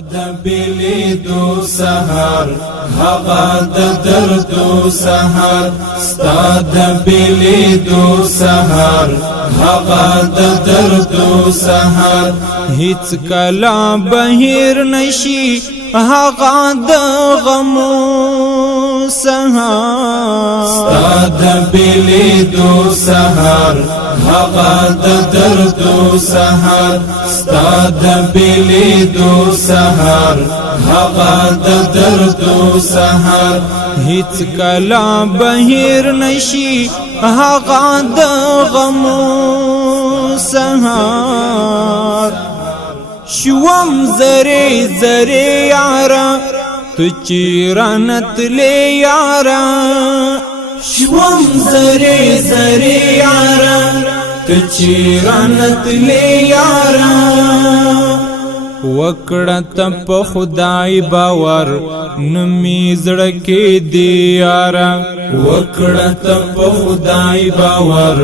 د بلیدو سحر هغه د دردو سحر ستا د بلیدو سحر هغه د دردو سحر هیڅ کلا بهیر نشي هغه د غمو سحر ستا د بلیدو سحر هغه د دردو سحر ستا د بلیدو سحر هغه د دردو سحر هیڅ کلا بهیر نشي هغه د غمو سحر شوم زری زری یارا تو چیرانت لے یارا شوم زری زری یارا تو چیرانت لے یارا وکړه په خدای باور نمی زړه کې دی یارا وکړه په خدای باور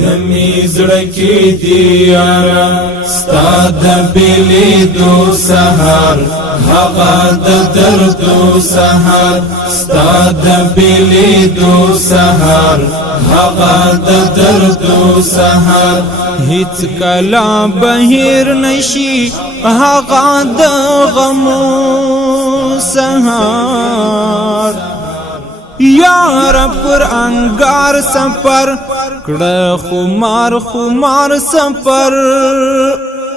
نمی زړه کې دی یارا ستا د بلیدو سحر هغه د دردو سحر ستا د بلیدو سحر هغه د دردو سحر هیڅ کلا بهیر نشي هغه د غمو سحر یار پر انگار سفر کړه خمار خمار سفر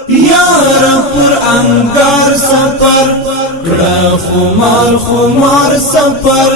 یار پر انگار سفر کړه خمار خمار سفر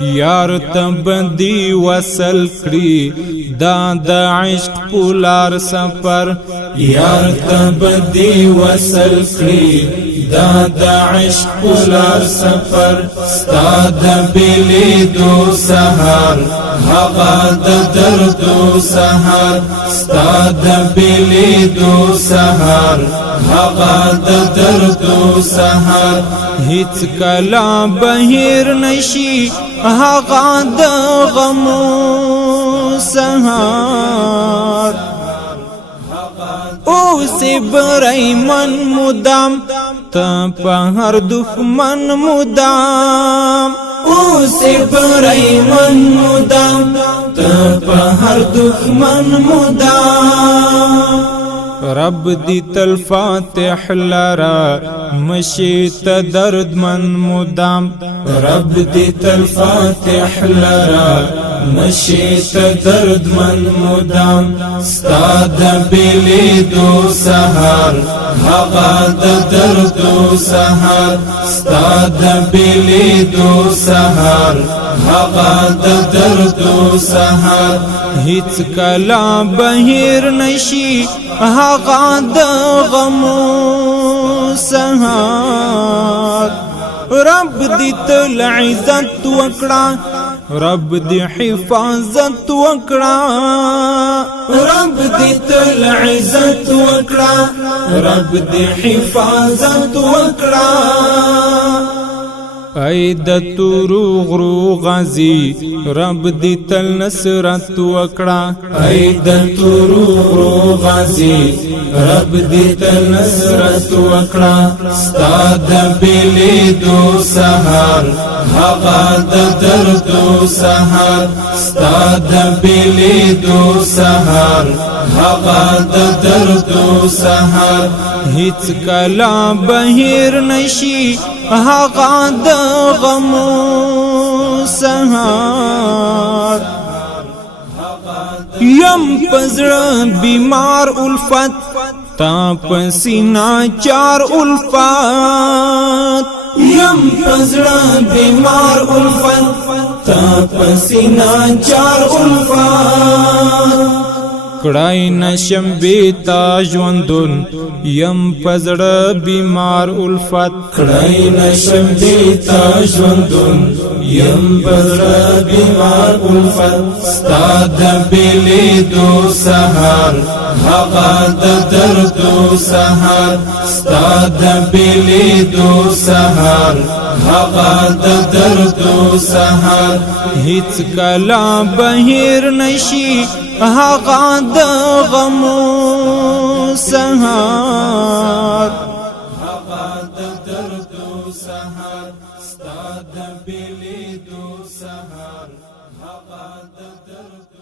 یار تبدی وصل کړي دا د عشق پولار سفر یار تبدی وصل کړي دا د عشق پولار سفر ستا د بلیدو سحر هغه د دردو سحر ستا د بلیدو سحر هغه د دردو سحر هیڅ کلا بهیر نشي هغه د غمو سحر او سی برای من مدام تا په هر دښمن مدام او سی برای من مدام تا په هر دښمن مدام رب دی تل فاتح لرا مشیت درد من مدام رب دی تل فاتح لرا مشیت درد من مدام ستا د بلیدو سحر هغه د دردو سحر ستا د بلیدو سحر هغه د دردو سحر هیڅ کلا بهیر نشي هغه د غمو سحر رب دی تل عزت وکړه رب دی حفاظت وکړه رب دی تل عزت وکړه رب دی حفاظت وکړه ای د تورو غرو غازی رب دی تل نصرت وکړه ای د تورو غرو غازی رب دی تل نصرت وکړه ستا د بلیدو سحر هغه د دردو سحر ستا د بلیدو سحر هغه د دردو سحر هیڅ کلا بهیر نشي هغه د غمو سحر یم پزړه بیمار الفت تا پسینا چار الفت یم پزړه بیمار الفت تا پسینا چار الفت کړای نشم بیتا ژوندون یم پزړه بیمار الفت کړای نشم بیتا ژوندون یم پزړه بیمار الفت ستا د بلیدو سحر هغه د دردو سحر ستا د بلیدو سحر هغه د دردو سحر هیڅ کلا بهیر نشي هغه د غمو سحر سهار ستا د بیلیدو سهار هغه د درد